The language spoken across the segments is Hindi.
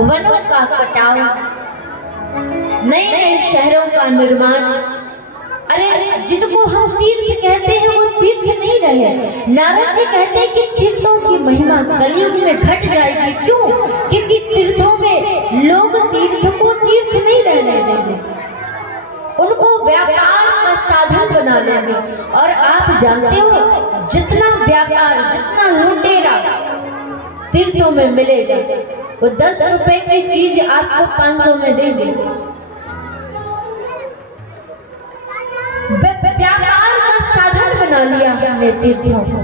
वनों का कटाव, नए नए शहरों का निर्माण। अरे जिनको हम तीर्थ कहते हैं वो तीर्थ नहीं रहे। नारद जी कहते हैं कि तीर्थों की महिमा कलयुग में घट जाएगी। क्यों? क्योंकि तीर्थों में लोग तीर्थ को तीर्थ नहीं रहने देंगे, उनको व्यापार का साधन बना लेंगे। और आप जानते हो जितना व्यापार, जितना लुटेरा तीर्थों में मिलेगा, वो 10 रुपए की चीज आपको 500 में देंगे। व्यापार का साधन बना लिया हमने तीर्थों को।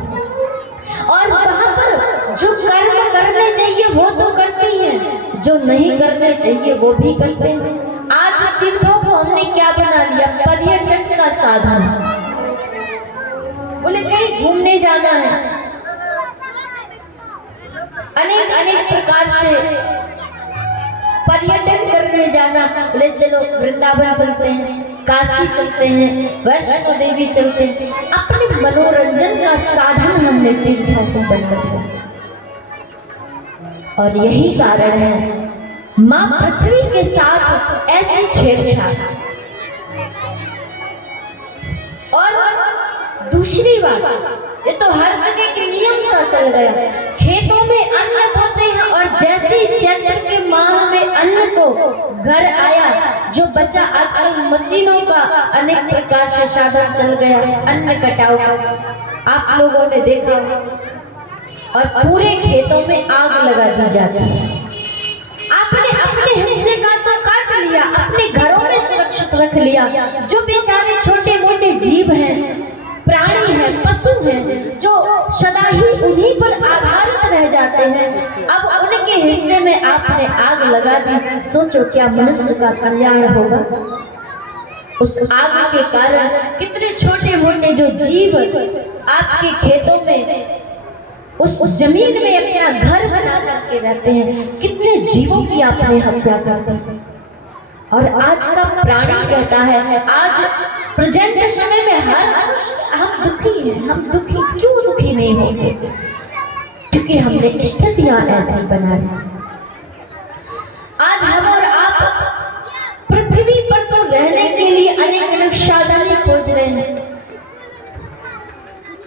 और वहां पर जो कर्म करने चाहिए वो तो करते ही हैं, जो नहीं करने चाहिए वो भी करते हैं। आज तीर्थों को हमने क्या बना लिया? पर्यटन का साधन। बोले कहीं घूमने जाना है, अनेक अनेक प्रकार से पर्यटन करने जाना। बोले चलो वृंदावन चलते हैं, काशी चलते हैं, वैष्णो देवी चलते हैं। अपने मनोरंजन का साधन हमने तीर्थों को बना दिया। और यही कारण है मां पृथ्वी के साथ ऐसी छेड़छाड़। और दूसरी बात, ये तो हर जगह के नियम सा चल गया। खेतों में अन्न बोते हैं और जैसे ही चैत्र के माह में अन्न को घर आया, जो बचा, आजकल मशीनों का अनेक प्रकार से साधन चल गया अन्न कटाव। आप लोगों ने देखा और पूरे खेतों में आग लगा दी जाती है। आपने अपने हिस्से का तो काट लिया, अपने घरों में सुरक्षित रख लिया। जो बेचारे छोटे मोटे जीव हैं, प्राणी हैं, पशु हैं, जो सदा ही उन्हीं पर आधारित रह जाते हैं, अब उनके हिस्से में आपने आग लगा दी। सोचो क्या मनुष्य का कल्याण होगा? उस आग के कारण कितने छोटे मोटे जो जीव आपके खेतों में, उस जमीन में अपना घर बना करके रहते हैं, कितने जीवों की आपने हत्या कर दी। और आज का प्राणी कहता है, आज प्रेजेंट समय में हम दुखी हैं। हम दुखी क्यों दुखी नहीं होंगे? क्योंकि हमने स्थितियां ऐसी बनाई। आज हम और आप पृथ्वी पर तो रहने के लिए अनेक अनेक साधन खोज रहे हैं।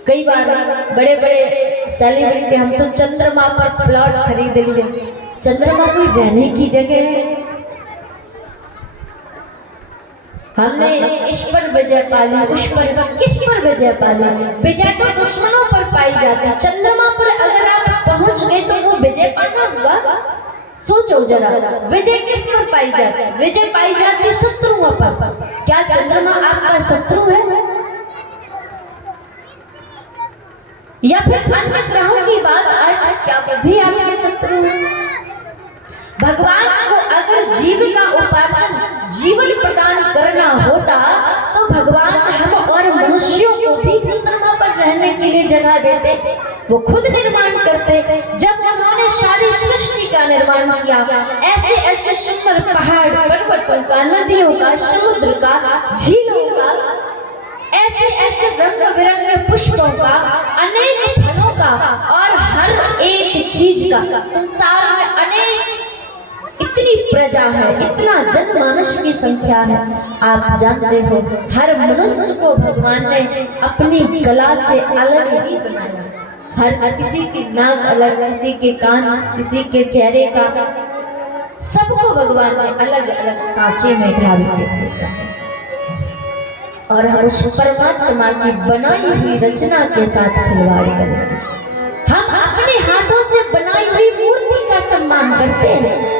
कई बार बड़े बड़े सेलिब्रिटी, हम तो चंद्रमा पर प्लॉट खरीद लिए। चंद्रमा कोई रहने की जगह है? हमने इस पर विजय पाली, उस पर, किस पर विजय पाली? विजय तो दुश्मनों पर पाई जाती। चंद्रमा पर अगर आप पहुंच गए तो वो विजय पाना हुआ? सोचो जरा, विजय किस पर पाई जाती है? विजय पाई जाती है शत्रुओं पर। क्या चंद्रमा आपका शत्रु है? या फिर अन्य ग्रहों की बात आए, क्या वो भी आपके शत्रु हैं? भगवान को अगर जीव का उपार्जन, जीवन प्रदान करना होता तो भगवान हम और मनुष्यों को भी चंद्रमा पर रहने के लिए जगह देते। वो खुद निर्माण करते। जब उन्होंने सारी सृष्टि का निर्माण किया, ऐसे ऐसे सुंदर पहाड़, पर्वतों का, नदियों का, समुद्र का, झीलों का, ऐसे ऐसे रंग बिरंगे पुष्पों का, अनेक फलों का, और हर एक चीज का, संसार में अनेक, इतनी प्रजा है, इतना जनमानस की संख्या है। आप जानते हो हर मनुष्य को भगवान ने अपनी कला से अलग ही बनाया। हर किसी की नाक अलग, किसी के कान, किसी के चेहरे का, सबको भगवान ने अलग अलग सांचे में ढाल के भेजा। और हम उस परमात्मा की बनाई हुई रचना के साथ खिलवाड़ करें। हम अपने हाथों से बनाई हुई मूर्ति का सम्मान करते हैं।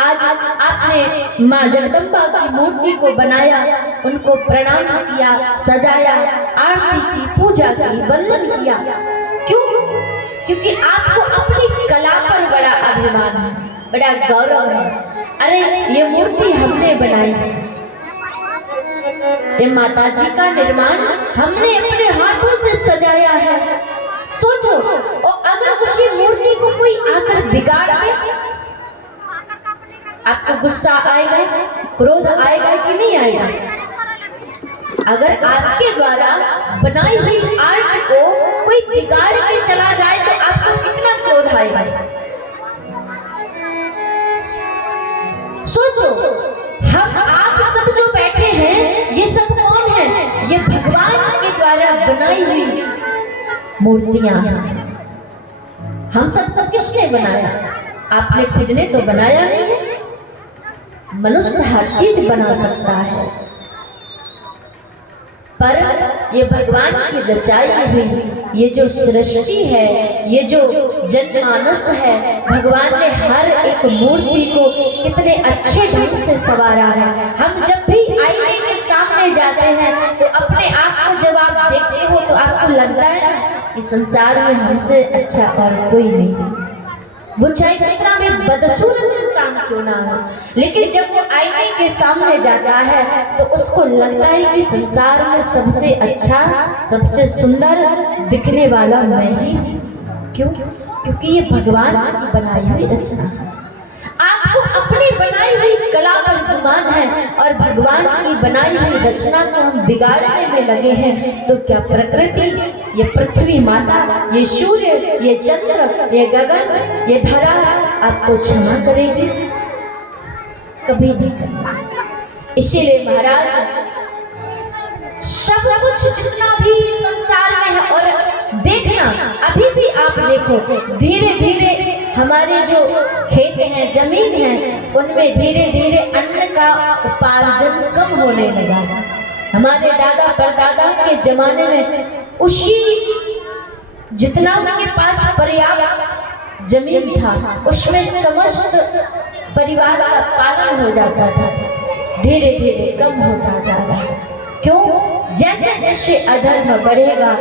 आज आपने माँ जगदम्बा की मूर्ति को बनाया, उनको प्रणाम किया, सजाया, आरती की, पूजा की, वंदन किया। क्यों? क्योंकि आपको अपनी कला पर बड़ा अभिमान है, बड़ा गौरव है। अरे ये मूर्ति हमने बनाई है, ये माता जी का निर्माण हमने अपने हाथों से सजाया है। सोचो, और अगर उसी मूर्ति को कोई आकर बिगाड़ दे, आपको गुस्सा आएगा, क्रोध आएगा कि नहीं आएगा? अगर आपके द्वारा बनाई हुई आर्ट को कोई बिगाड़ के चला जाए तो आपको कितना क्रोध आएगा? सोचो, हम आप सब जो बैठे हैं ये सब कौन है? ये भगवान के द्वारा बनाई हुई मूर्तियां हैं। हम सबको किसने बनाया? आपने खुद ने तो बनाया नहीं है। मनुष्य हर चीज बना सकता है, पर ये भगवान की रचाई हुई ये जो सृष्टि है, ये जो जनमानस है, भगवान ने हर एक मूर्ति को कितने अच्छे ढंग से संवारा है। हम जब भी आईने के सामने जाते हैं तो अपने आप को जब आप देखते हो तो आपको लगता है कि संसार में हमसे अच्छा और कोई नहीं, वो चाहे कितना भी बदसूरत इंसान क्यों ना हो, लेकिन जब वो आईने के सामने जाता है तो उसको लगता है कि संसार में सबसे अच्छा, सबसे सुंदर दिखने वाला मैं ही। क्यों? क्योंकि ये भगवान की बनाई हुई रचना है। आपको अपनी बनाई हुई कला पर गुमान है और भगवान की बनाई हुई रचना को हम बिगाड़ने में लगे हैं, तो क्या प्रकृति, ये पृथ्वी माता, ये सूर्य, ये चंद्र, ये गगन, ये धरा आपको क्षमा करेगी? कभी नहीं करेगी। इसीलिए महाराज सब कुछ जितना भी संसार में है, और देखना अभी भी आप देखो धीरे धीरे हमारे जो खेत हैं, जमीन है, उनमें धीरे धीरे अन्न का उपार्जन कम होने लगा। हमारे दादा परदादा के जमाने में उसी जितना उनके पास पर्याप्त जमीन था उसमें समस्त परिवार का पालन हो जाता था। धीरे धीरे कम होता जा रहा है। क्यों? जैसे जैसे अधर्म बढ़ेगा,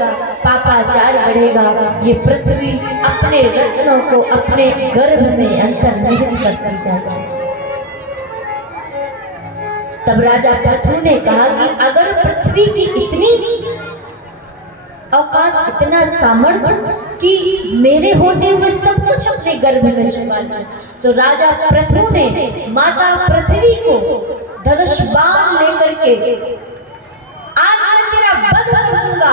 पापाचार बढ़ेगा, ये पृथ्वी अपने रत्नों को अपने गर्भ में अंतर्निहित करती जाएगी। तब राजा पृथु ने कहा कि अगर पृथ्वी की इतनी औकात, इतना सामर्थ्य कि मेरे होते हुए सब कुछ अपने गर्भ में छुपा लिया, तो राजा पृथु ने माता पृथ्वी को धनुष बाण लेकर के आज मैं तेरा वध कर दूंगा।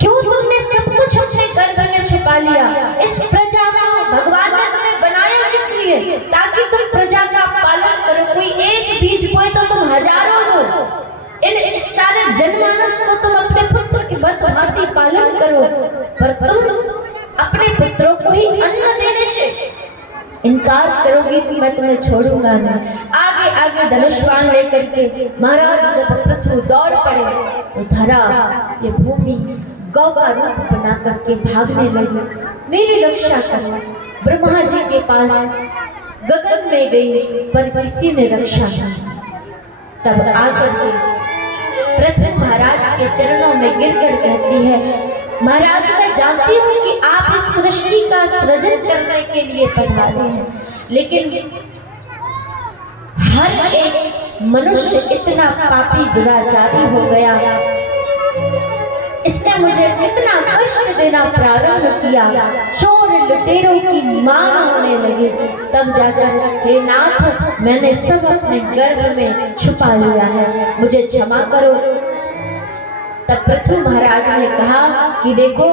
क्यों तुमने सब कुछ अपने गर्भ में छुपा लिया? इस प्रजा को भगवान ने तुम्हें बनाया किस लिए? ताकि तुम प्रजा का पालन करो। कोई एक बीज बोए तो तुम हजारों दो। इन सारे जनमानस को तुम अपने पुत्र के भांति पालन करो, पर तुम अपने पुत्रों को ही अन्न देने से इनकार करोगी तो मैं तुम्हें छोड़ूंगा नहीं। आगे आगे धनुष बाण लेकर के महाराज जब पृथु दौड़ पड़े तो धरा, ये भूमि गौ का रूप बना करके भागने लगी, मेरी रक्षा करना। ब्रह्मा जी के पास गगन में गई पर किसी ने रक्षा नहीं। तब आकर के पृथु महाराज के चरणों में गिरकर कहती है, महाराज मैं जानती हूँ कि आप इस सृष्टि का सृजन करने के लिए पधारे हैं, लेकिन हर एक मनुष्य इतना पापी दुराचारी हो गया, इसने मुझे कितना कष्ट देना प्रारंभ किया, चोर लुटेरों की मांग होने लगी। तब जाकर हे नाथ मैंने सब अपने गर्भ में छुपा लिया है, मुझे क्षमा करो। तब पृथु महाराज ने कहा कि देखो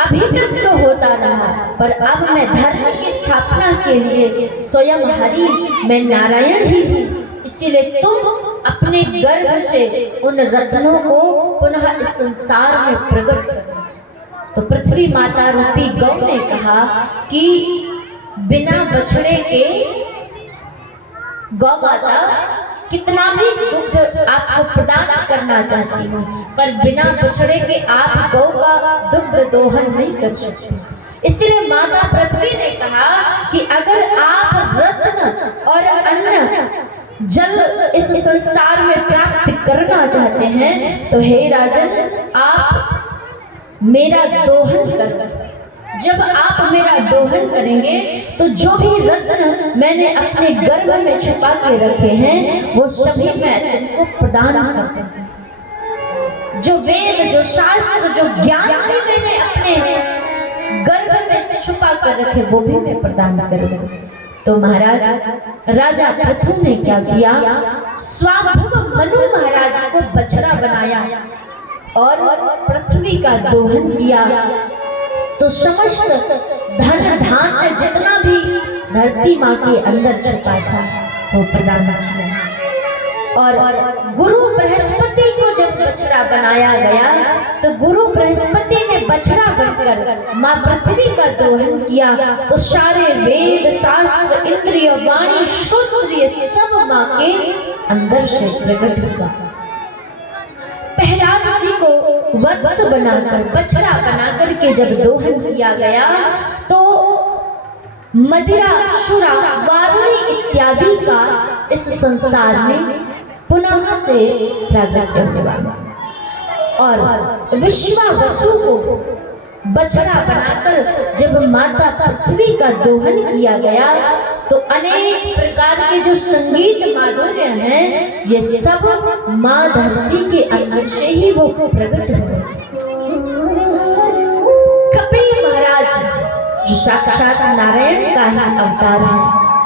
अभी तक तो होता रहा, पर अब मैं धर्म की स्थापना के लिए स्वयं हरि, मैं नारायण ही हूँ, इसीलिए तुम अपने गर्भ से उन रत्नों को पुनः इस संसार में प्रकट करो। तो पृथ्वी माता रूपी गौ ने कहा कि बिना बछड़े के गौ माता कितना भी दुग्ध आपको प्रदान करना चाहती हूँ, पर बिना बछड़े के आप गौ का दुग्ध दोहन नहीं कर सकते। इसलिए माता पृथ्वी ने कहा कि अगर आप रत्न और अन्न जल इस संसार में प्राप्त करना चाहते हैं तो हे राजन आप मेरा दोहन करें। जब आप मेरा दोहन करेंगे तो जो भी रत्न मैंने अपने गर्भ में छुपा के रखे हैं वो सभी मैं तुमको प्रदान कर दूंगी। जो वेद, जो शास्त्र, जो ज्ञान भी मैंने अपने गर्भ में से छुपा कर रखे वो भी मैं प्रदान करूंगा। तो महाराज राजा पृथु ने क्या किया, स्वाभव मनु महाराज को बछड़ा बनाया और पृथ्वी का दोहन किया। तो समस्त धन धान्य जितना भी धरती माँ के अंदर छुपा था वो प्रदान किया। और गुरु बृहस्पति को जब बछड़ा बनाया गया तो गुरु बृहस्पति ने बछड़ा बनकर माँ पृथ्वी का दोहन किया, तो सारे वेद शास्त्र इंद्रिय वाणी श्रोत्र ये सब माँ के अंदर से प्रकट हुआ। प्रहलाद जी को वत्स बनाकर बछड़ा बनाकर के जब दोहन किया गया तो मदिरा शुरा वारुणी इत्यादि का इस संसार में पुनः से प्रागट्य हुआ और विश्वावसु को बछड़ा बनाकर जब माता पृथ्वी का दोहन किया गया तो अनेक प्रकार के जो संगीत माधुर्य हैं ये सब माँ धरती के अंदर से ही वो प्रकट हुए। कपिल महाराज जो साक्षात नारायण का ही अवतार है,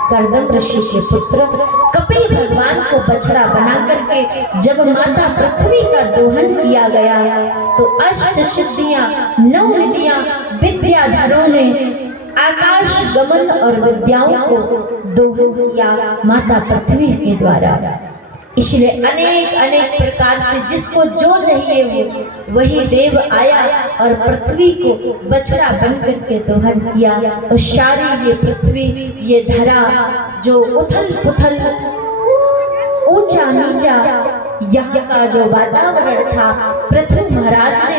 कर्दम ऋषि के पुत्र कपिल भगवान को बछड़ा बना करके जब माता पृथ्वी का दोहन किया गया तो अष्ट सिद्धियां नौ निधियां विद्याधरों ने आकाश गमन और विद्याओं को दोहन किया माता पृथ्वी के द्वारा। इसलिए अनेक अनेक प्रकार से जिसको जो चाहिए हो वही देव आया और पृथ्वी को बछड़ा बन करके दोहन किया। और सारी ये पृथ्वी ये धरा जो उथल पुथल ऊंचा नीचा यहाँ का जो वातावरण था पृथ्वी महाराज ने